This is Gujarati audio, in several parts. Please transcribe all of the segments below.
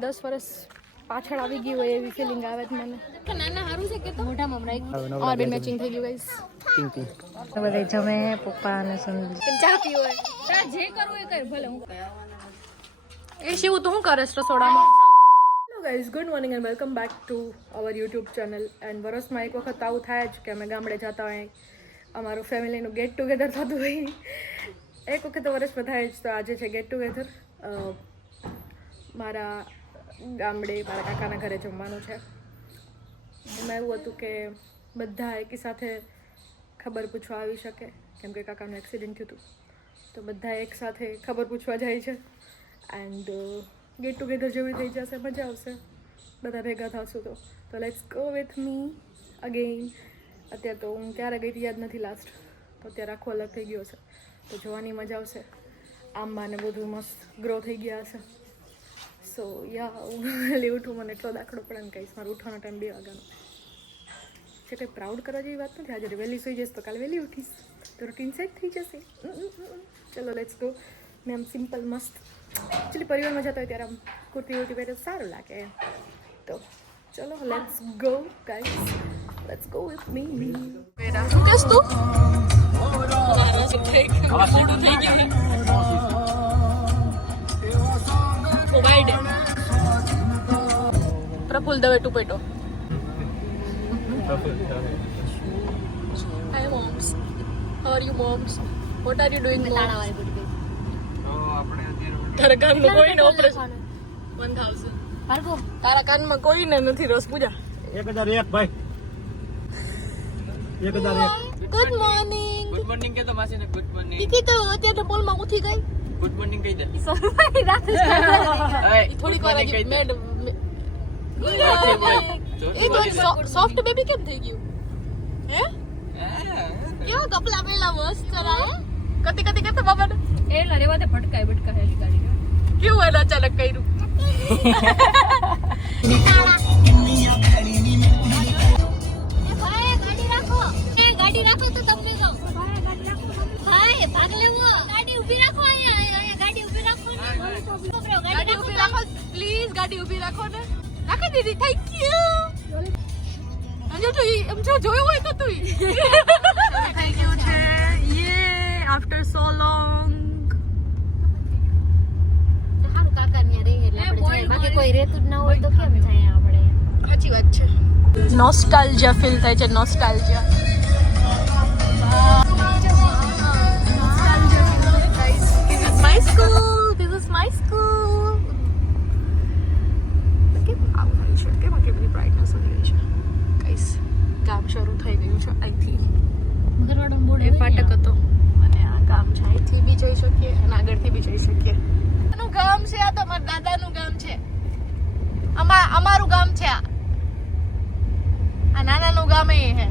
10 વર્ષ પાછળ આવી ગઈ હોય એવી ફિલિંગ આવે છે મને. નાના હારું છે કે તો મોઢામાં રાખ્યું ઓર બે મેચિંગ થઈ ગયું ગાઈસ. પિંકી બધા જમે પપ્પા અને સુનિલ ચા પીવો હોય ચા જે કરવું એ કર ભલે હું એ શિવ તું શું કરે રસોડામાં. Hello guys, good morning and welcome back to our YouTube channel. And વરસમાં એક વખત આવું થાય જ કે અમે ગામડે જતા હોય, અમારું ફેમિલીનું ગેટ ટુગેધર થતું હોય. એક વખત વર્ષમાં થાય જ. તો આજે છે ગેટ ટુગેધર. મારા ગામડે મારા કાકાના ઘરે જમવાનું છે. એમાં એવું હતું કે બધા એકી સાથે ખબર પૂછવા આવી શકે, કેમ કે કાકાનું એક્સિડન્ટ થયું હતું. તો બધા એક સાથે ખબર પૂછવા જાય છે. એન્ડ ગેટ ટુગેધર જેવી થઈ જશે, મજા આવશે બધા ભેગા થશું તો let's go with me again. અત્યારે તો હું ક્યારે ગઈ યાદ નથી લાસ્ટ, તો અત્યારે આખો અલગ થઈ ગયો છે. તો જોવાની મજા આવશે. આંબા ને બધું મસ્ત ગ્રો થઈ ગયા હશે. સો યા હું વહેલી ઉઠું, મને એટલો દાખલો પડે ને કહીશ. મારો ઉઠવાનો ટાઈમ 2 વાગ્યાનો છે. કંઈ પ્રાઉડ કરવા જેવી વાત નથી. આજે વહેલી સુઈ જઈશ તો કાલે વહેલી ઉઠીશ, તો રૂટીન સેટ થઈ જશે. ચલો લેટ્સ ગો. મેં આમ સિમ્પલ મસ્ત એકચ્યુઅલી પરિવારમાં જતા હોય ત્યારે આમ કુર્તી વુર્તી પહેરે સારું લાગે. તો ચલો let's go guys, let's go with me. શું કહેશ તું? Praful Dave ટુપેટો. Hi moms, how are you moms? What are you doing? તારા કાનમાં કોઈને ઓપરેશન 1000. તારા કાનમાં કોઈને નથી. રસ પૂજા 1001 ભાઈ 1001. Good morning. ગુડ મોર્નિંગ કે તો માસી ને ગુડ મોર્નિંગ. દીકી તો અત્યારે પોલમાં ઉઠી ગઈ. ગુડ મોર્નિંગ કહી દે. સોરી રાત થોડીક વાર મેડ એ તો સોફ્ટ બેબી કેમ થઈ ગયું હે? કેવા કપલા પેલા મસ્ત કરાયા. કતી કતી કરતો બાબા ને એ લરેવા તે ભટકાય હેલી ગાડી કેવું એને અચાનક કર્યું. ગાડી રાખો તો તમને કહું ભાઈ ભાગ લેવો. ગાડી ઊભી રાખો. અહીંયા ગાડી ઊભી રાખો ને. ગાડી ઊભી રાખો પ્લીઝ. ગાડી ઊભી રાખો ને. રાખી દીધી. Thank you. અંજો તો એમ જો જોયું હોય તો તું થઈ ગયું છે યે આફ્ટર સો લોંગ. હારું કાકા ને રહી એટલે આપણે બાકી કોઈ રહેતું જ ના હોય તો કેમ થાય આપણે. સાચી વાત છે. નોસ્ટાલ્જિયા ફીલ થાય છે. નોસ્ટાલ્જિયા. This is my school. This is my school. કેમ આવું થાય છે? કેમ કેવી બ્રાઇટનેસ વધી ગઈ છે? ગાઈસ કામ શરૂ થઈ ગયું છે અહીંથી. મગરવાડો બોર્ડ એ ફાટક હતો અને આ ગામ છે. અહીંથી બી જઈ શકીએ અને આગળથી બી જઈ શકીએ. આનું ગામ છે. આ તો મારા દાદાનું ગામ છે. અમારું ગામ છે. આ નાનાનું ગામ એ હે.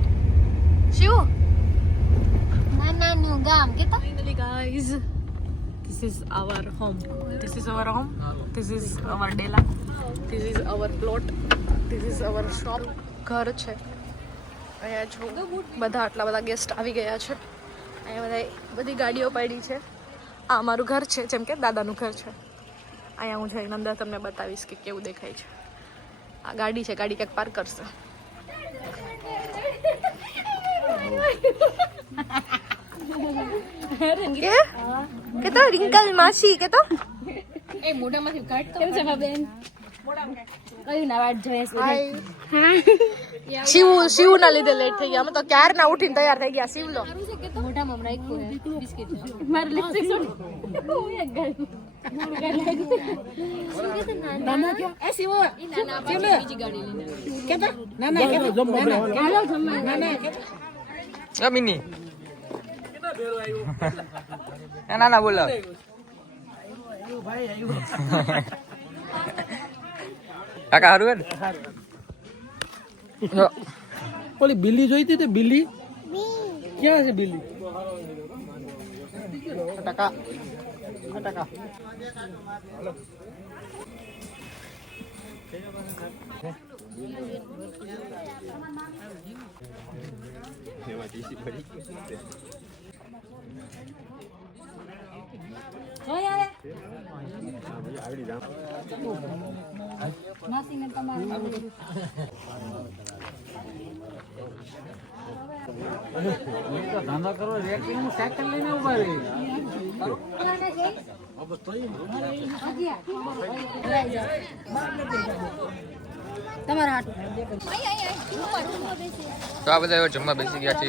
શું નાનાનું ગામ કેતા? Finally guys this is our home. This is our home. This is our dela. This is our plot. This is our shop. ઘર છે. અહીંયા જો બધા આટલા બધા ગેસ્ટ આવી ગયા છે. અહીંયા બધી ગાડીઓ પડી છે. આ અમારું ઘર છે, જેમ કે દાદાનું ઘર છે. અહીંયા હું જઈને અંદર તમને બતાવીશ કે કેવું દેખાય છે. આ ગાડી છે. ગાડી ક્યાંક પાર્ક કરશે. કે તો રિંકલ માસી કે તો એ મોઢામાંથી કાઢતો કેમ છે બેન? કઈ ના વાટ જોઈસ શિવ ના લીધે લેટ થઈ ગયા. અમે તો ક્યાર ના ઉઠીને તૈયાર થઈ ગયા. શિવ લો મોઢામાં રાખ્યું હે બિસ્કિટ. મારે લિપસ્ટિક સોડ હું એક ગઈ નાના કે એ શિવ ઈ નાના બીજી ગાડી લઈને કે તો નાના કે હાલો જમવા નાના કે મિની ના ના બોલો કાકા હારું હે. ઓલી બિલ્લી જોઈ હતી તે બિલ્લી ક્યાં છે? બિલ્લી ટકા ટકા ધંધો કરો રેકિંગ સાયકલ લઈને ઉભા રહી તમારા હાથ તો આ બધા જમવા બેસી ગયા છે.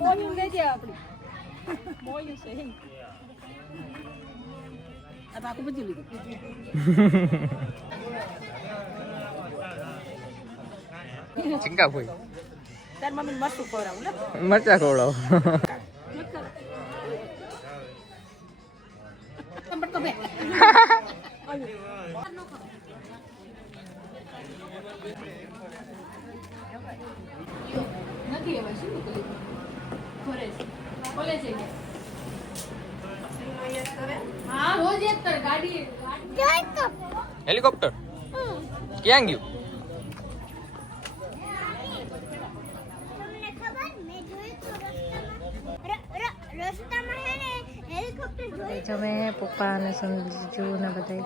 મોયું લેજે આપણી મોયું છે આ બાકુ બધી લીધું ચિંકા કોઈ તાર મમ્મી મરચું ખવડાવું ને મરચા ખવડાવો. નથી એવા શું ઘરે બોલે છે હા રોજ એક કર ગાડી હેલિકોપ્ટર ક્યાં ગયું? તમને ખબર મેં જોયું તો રસ્તામાં હે ને હેલિકોપ્ટર જોયું તમે પપ્પા અને સંજુ ને બધા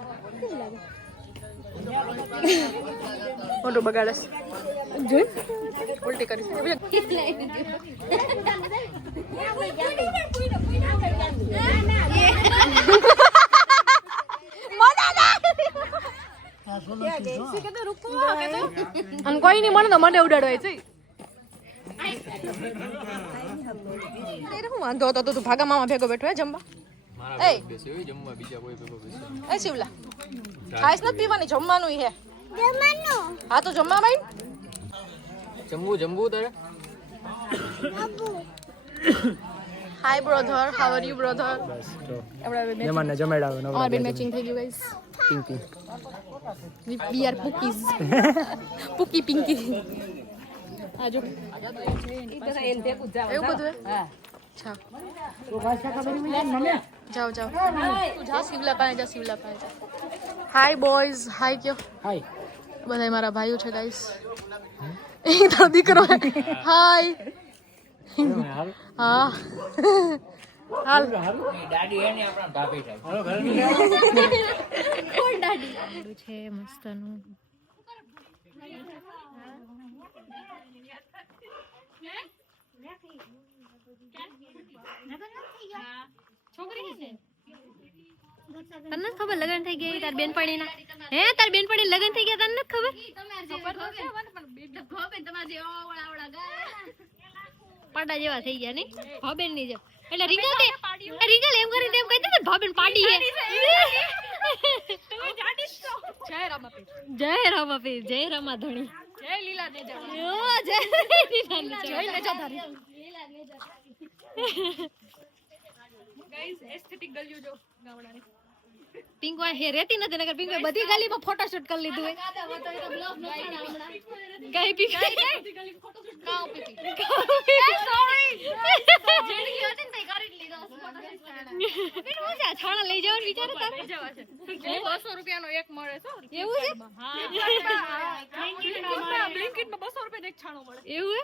મોટું બગાડસ જોઈ ઉલટી કરી અને કોઈ નહીં મને તો મને ઉડાડવાય છે હું વાંધો હતો તું ભાગા મામા ભેગો બેઠો હે જમવા એ જમવા બીજા કોઈ ભેગો બેસે. એ શિવલા ખાઈશ નથી પીવાની જમવાનું હે જમવાનું હા તો જમવા ભાઈ જમવું તારે? Hi brother how are you brother જમાને જમાડાવે અમાર બેન મેચિંગ થઈ ગયું guys Pinky we are pookies pookie Pinky આજો એવું બધું હે અચ્છા જાઓ જાઓ તું જા શિવલા પાસે જા શિવલા પાસે જા હાય બોયઝ હાય કયો હાય બધા મારા ભાઈઓ છે ગાઈસ એ તારો દીકરો હાય હા હાલ છે મસ્તનું તને ખબર લગન થઈ ગયા તાર બેનપણી ના હે તાર બેનપણી લગન થઈ ગયા તને ખબર પાડા જેવા થઈ ગયા નહીં ભાબેન ની જેમ એટલે રીંગલ એમ કરીને એમ કહી દે ભાબેન પાડી હે જય રામાપીર જય રામાધણી જય લીલા ને જા જય લીલા જય ને જા ધારી ગાઈસ એસ્થેટિક ગલ્યું જો ગામડાની પિંકવા હે રેતી નથી નગર પિંકવા બધી ગલીમાં ફોટોશૂટ કરી લીધું હે ગાય પી ગલી ફોટોશૂટ કાઓ પીપી સોરી જેડી હતી ને તઈ કરી લીધો પેલું હું છે છાણા લઈ જવાનું વિચાર તારે જવા છે 200 રૂપિયાનો એક મળે છો એવું છે હા બ્લિંકિટમાં 200 રૂપિયાનો એક છાણો મળે એવું હે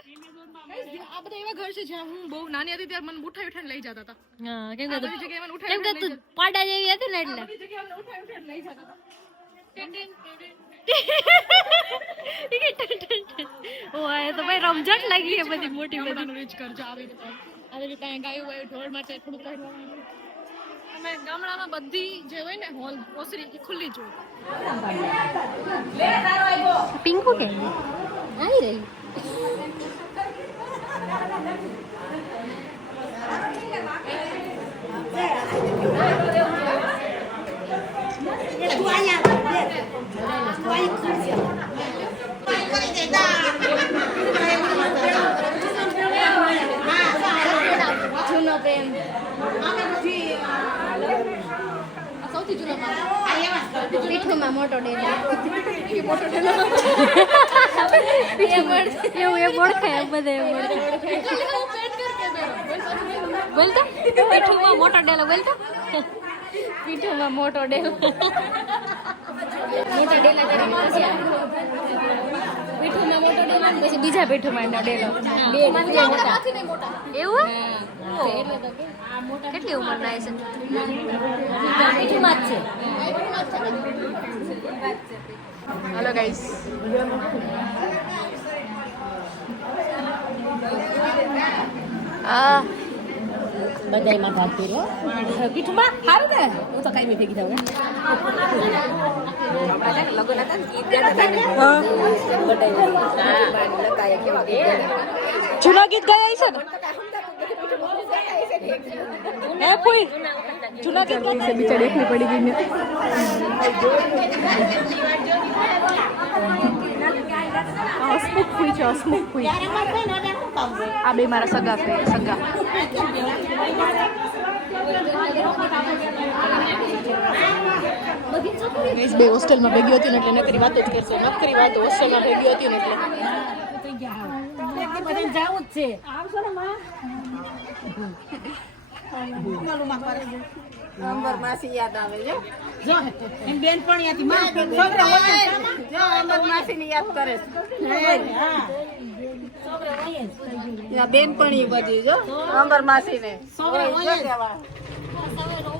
આ બધા એવા ઘર છે જ્યાં હું બહુ નાની હતી ત્યારે મને ઉઠાઈ ઉઠાઈને લઈ જતા હતા હા કેમ કે બધી જગ્યાએ મને ઉઠાઈ કેમ કે તું પાડા જેવી હતી ને એટલે બધી જગ્યાએ મને ઉઠાઈ ઉઠાઈને લઈ જતા હતા ઓ આ તો ભાઈ રમઝટ લાગી હે બધી મોટી બધી રીચ કરજો આવી રીતે આવી કાંઈ ગાયું હોય ઢોળ માટે થોડું કરવાનું અમે ગામડામાં બધી જે હોય ને હોલ ઓસરી એ ખુલ્લી જ હોય પિંકુ કે આવી રહી જૂનો પ્રેમ સૌથી જૂનો પીઠુંમાં મોટો ડેલો એવું એ ઓળખાય બધે બોલતો પીઠુંમાં મોટો ડેલો બોલતો પીઠુંમાં મોટો ડેલો મોટા ડેલા તરીકે પછી પીઠુંમાં મોટો ડેલો ને પછી બીજા પીઠુંમાં એનો ડેલો બે મોટા એવું કેટલી ઉંમર ના છે પીઠુંમાં જ છે हेलो गाइस આ બધાયમાં ભાગ કર્યો પીઠમાં સારું ને હું તો કાંઈ ભેગી થાવ લગ્ન હતા ને જૂના ગીત ગાયા છે ને હે કોઈ જૂના ગીત ગાયા છે બિચારી એકલી પડી ગઈ ને હસમુખ ફૂઈ છે હસમુખ ફૂઈ આ બે મારા સગા છે સગા બે હોસ્ટેલમાં ભેગી હતી ને એટલે નકરી વાતો જ કરશે નકરી વાતો હોસ્ટેલમાં ભેગી હતી ને એટલે જવું જ છે અંબર માસી યાદ આવે જો જો એમ બેન પણ યાદ માં છોકરા હોય જો અંબર માસી ની યાદ કરે હા છોકરા હોય યા બેન પણ ઈ બધી જો અંબર માસી ને છોકરા હોય દેવા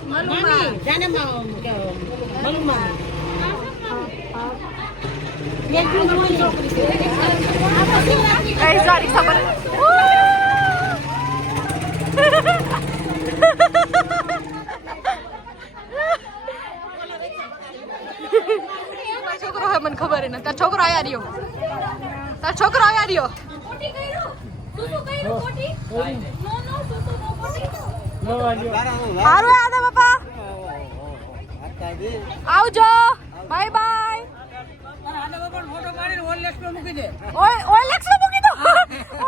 મલુમા જાને માં મલુમા ये क्यों नहीं छोकरी गाइस सारी खबर છોકરો હે મને ખબર ને તાર છોકરો આયા રહ્યો તાર છોકરો આયા રહ્યો હારું આદા બાપા આવજો બાય બાય ઓય ઓલેક્સ માં મૂકી દો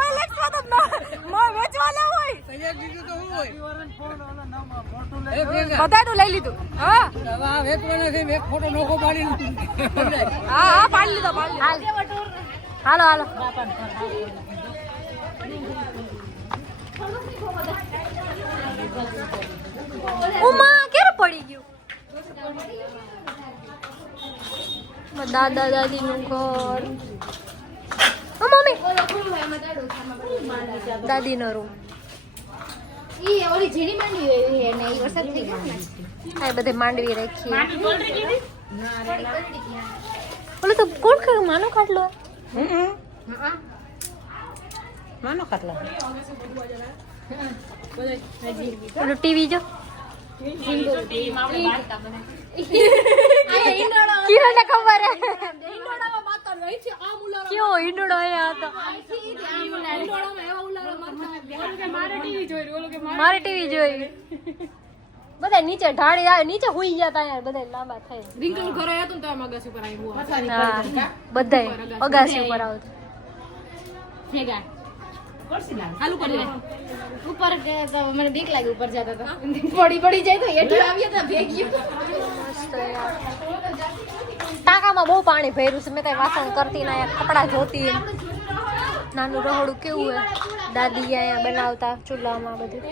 ઓલેક્સ માં તો મોય વેચવાના હોય બધાનું લઈ લીધું હા હા પાડી લીધો હાલો હાલો ઉમા ક્યારે પડી ગયું દાદા દાદી નું ઘર મમ્મી દાદી નો રૂમ ઈ ઓલી ઝીણી માંડવી એવી હે ને ઈ વરસાદ થઈ ગયો ને આ બધે માંડવી રાખી ઓલો તો કોણ ખાય માનો ખાટલો માનો ખાટલો ઓલો ટીવી જો કિરણને ખબર હે કેવો ઈંડોળો આયા હતો મારે ટીવી જોઈ બધા નીચે ઢાળી આવે નીચે હુઈ ગયા તા યાર બધા લાંબા થઈ રિંકલ ઘરે હતું તો આમાં અગાસી ઉપર આવ્યું હા બધાય અગાસી ઉપર આવતા ભેગા હાલું કરી ઉપર તો મને બીક લાગી ઉપર જતા તો પડી જાય તો એઠી આવ્યા તા ભેગી ટાંકામાં બહુ પાણી ભર્યું છે મેં કઈ વાસણ કરતી ના કપડા ધોતી નાનું રહોડું કેવું હે દાદી અહીંયા બનાવતા ચૂલામાં બધું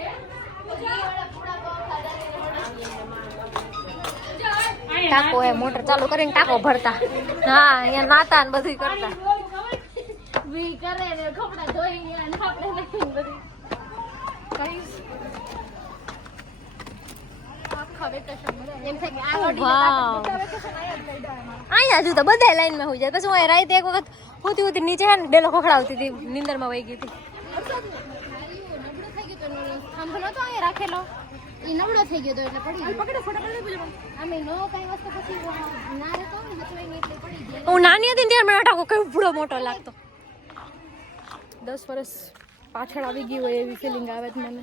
ટાંકો હે મોટર ચાલુ કરીને ટાંકો ભરતા હા અહીંયા નાતા ને બધું કરતા વી કરે ને કપડા ધોઈ ગયા ને આપણે નહીં બધી એમ થાય કે આ અહીંયા જુ તો બધા લાઈનમાં હોઈ જાય પછી હું રાતે એક વખત હોતી નીચે હે ને ડેલો ખોખડાવતી હતી નીંદરમાં વહી ગઈ હતી નબળો થઈ ગયો તો થાંભલો નતો અહીંયા રાખેલો ઈ નબળો થઈ ગયો તો એટલે પડી ગયો પકડો ફટાફટ અમે નો કઈ વસ્તુ પછી ના રહેતો ને હચવાઈ ને એટલે પડી ગયો હું નાની હતી ને ત્યારે મને ટાંકો કેવો બુડો મોટો લાગતો 10 વર્ષ પાછળ આવી ગઈ હોય એવી ફિલિંગ આવે છે મને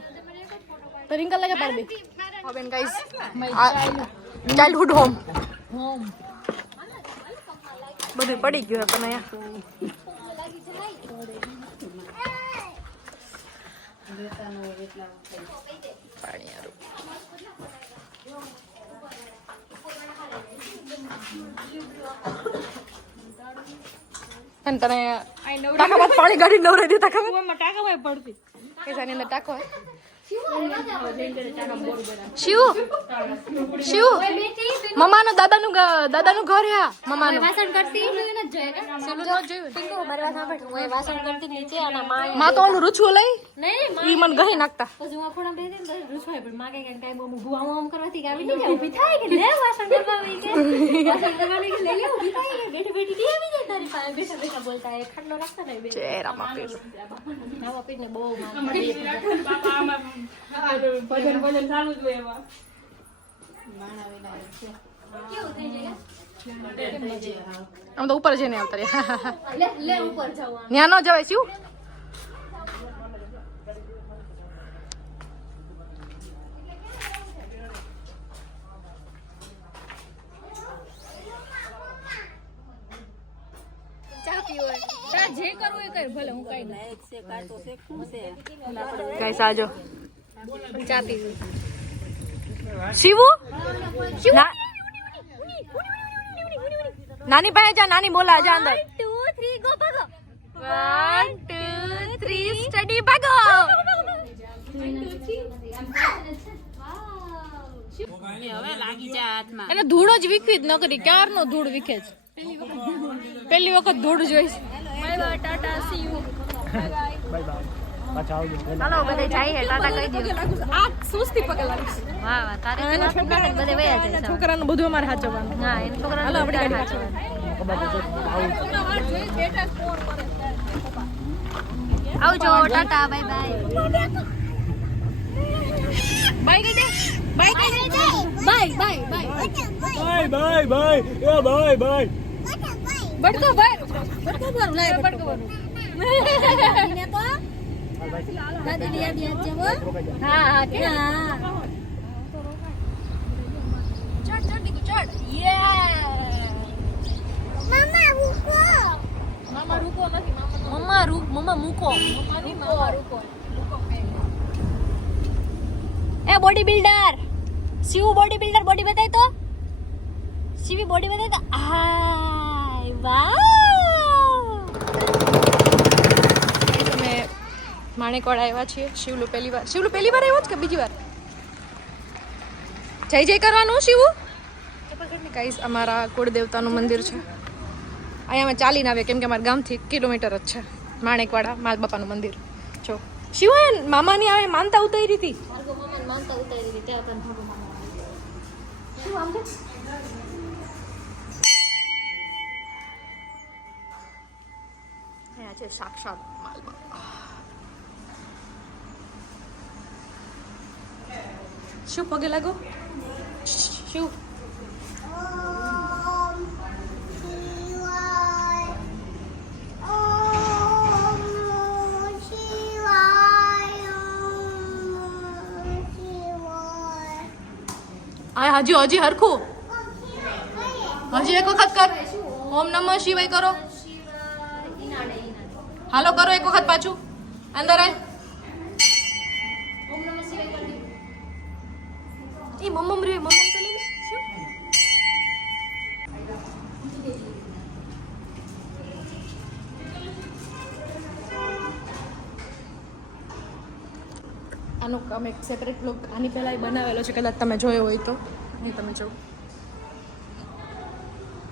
તો રિંકલ લગે પાડી દે હવે ગાઈસ ચાઇલ્ડહુડ હોમ બધું પડી ગયું તમે અને તને ટાંકામાં પાણી ગાડી નવરાઈ દેતા ખબર ટાંકામાં પડતી પૈસાની અંદર ટાંકો હે શિવ શિવ મમ્માનું દાદાનું ઘર હે મમ્માનું વાસણ કરતી પિંકુ મારી વાત સાંભળ હું વાસણ કરતી નીચે અને માં તો ઓલું રૂછું લઈ નહીં ઈ મને ગહી નાખતા પછી હું ખૂણા બેસી ને રૂસવાય પણ માં કઈ કઈ બહુ ભૂવા આમ કરવાથી કે આવી નહીં જાય ઊભી થાય કે લે વાસણ કરવા આવી કે વાસણ કરવાની કે લઈ લે ઊભી થાય કે બેઠી બેઠી કે આવી જાય તારી પાસે બેઠા બેઠા બોલતા એ ખાટલો રાખતા નહીં બે ચેરા બાપે ખાવા પીને બહુ આમ તો ઉપર જઈને આવતા રહ્યા લે ઉપર જાવ ન્યા ન જવાય શિવ ચા પીવો તા જે કરવું એ કર ભલે હું કઈ નહીં ગાઈસ આજો ચા પીવી શિવુ નાની પાસે જા નાની બોલા જા અંદર 2 3 ગો ભાગો 1 2 3 સ્ટડી ભાગો એને ધૂળ જ વીખવી જ ન કરી ક્યારનો ધૂળ વીખે છે પહેલી વખત ધૂળ જોઈશ bye bye tata see you હાલો બધે જાય ટાટા કહી દો આ સુસ્તી પગે લાગુ વાહ વાહ તારે છોકરાને બધે વયા જાય છોકરાનું બધું અમારે સાચવવાનું હા એને છોકરાને હાલો આપણે ગાડી આવજો ટાટા બાય બાય બાય કહી દે બાય કહી દે બાય બાય બાય બટકો ભાઈ બટકો ભર લે બટકો ભર ને તો દાદી યાદ યાદ જવો હા હા કે હા ચડ ચડ દીકુ ચડ યે મમ્મા રૂકો નથી મમ્મા મૂકો મમ્મા રૂકો એ body builder Shiv body builder body બતાય તો શિવી બોડી બતાય તો હાય વાવ તમે માણેકવાડા આવ્યા છીએ શિવલું પહેલી વાર આવ્યો છે કે બીજી વાર જય જય કરવાનું શિવુ ગાઈસ અમારા કુળદેવતાનું મંદિર છે અહીંયા અમે ચાલીને આવીએ કેમ કે અમારા ગામથી 1 કિલોમીટર જ છે માણેકવાડા માલ બાપાનું મંદિર જો શિવ મામાની આવે માનતા ઉતારી હતી માર્ગો મમ્માને માનતા ઉતારી દીધી ત્યાં તને થોડું શું આમ છે અહીંયા છે સાક્ષાત માલ બાપા શું પગે લાગો શું આ હજી હરખું હજી એક વખત કર ઓમ નમઃ શિવાય કરો હાલો કરો એક વખત પાછું અંદર આય ઓમ નમઃ શિવાય કરી એ મમ્મમ રે મમ્મમ તો લઈ લે શું આનો અમે એક સેપરેટ બ્લોગ આની પહેલાં બનાવેલો છે કદાચ તમે જોયો હોય તો અહીં તમે જો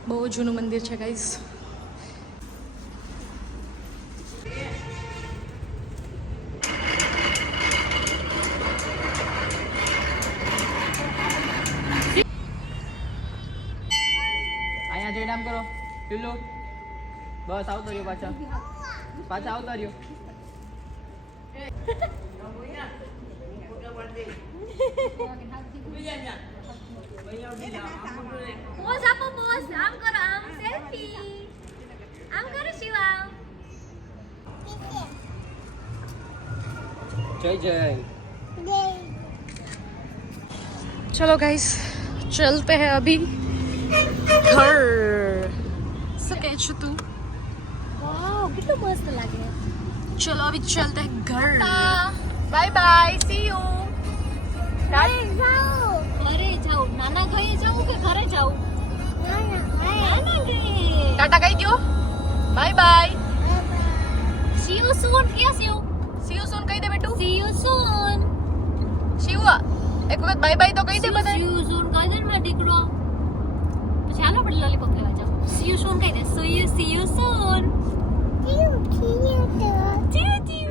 બહુ જૂનું મંદિર છે ગાઈસ અહીંયા જોઈને આમ કરો પિલ્લુ બસ આવતો રહ્યો પાછા આવતો રહ્યો પોઝ આપો પોઝ આમ કરો આમ સેલ્ફી આમ કરો શિવા જય જય चलो गाइस चलते हैं अभी घर स्केच तू વાવ કેટલું મસ્ત લાગે चलो अभी चलते हैं घर बाय बाय सी यू ઘરે જાઉં નાના ઘરે જાઉં કે ઘરે જાઉં નાના ઘરે टाटा कही क्यों bye bye see you soon yes you see you soon कही दे बेटू see you soon એક વખત બાય બાય તો કહી દે બધા. See you soon કહી દે ને મારો દીકરો. પછી હાલો આપણે લોલીપોપ લેવા જાવ. See you soon કહી દે. See you soon. ચીયું ચીયું.